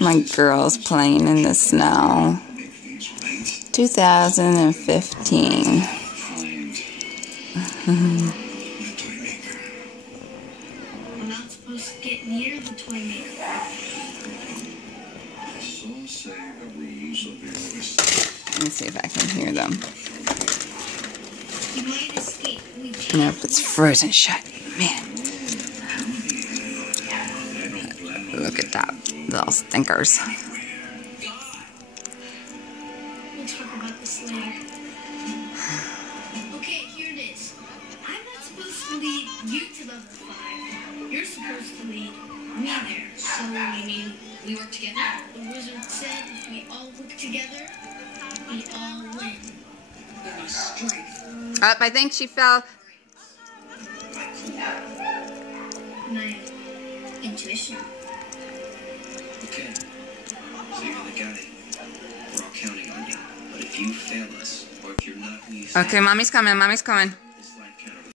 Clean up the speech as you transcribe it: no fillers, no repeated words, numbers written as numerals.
My girl's playing in the snow. 2015. We're not supposed to get near the toy maker. Let me see if I can hear them. You might escape. Nope, it's frozen shut. Man. Look at that. Little stinkers. We'll talk about this later. Okay, here it is. I'm not supposed to lead you to level 5. You're supposed to lead me there. So you mean we work together? The wizard said if we all work together, we all win. Up, I think she fell. My intuition. Okay. So you're the guy. We're all counting on you. But if you fail us, or if you're not who you think... Okay, mommy's coming, mommy's coming.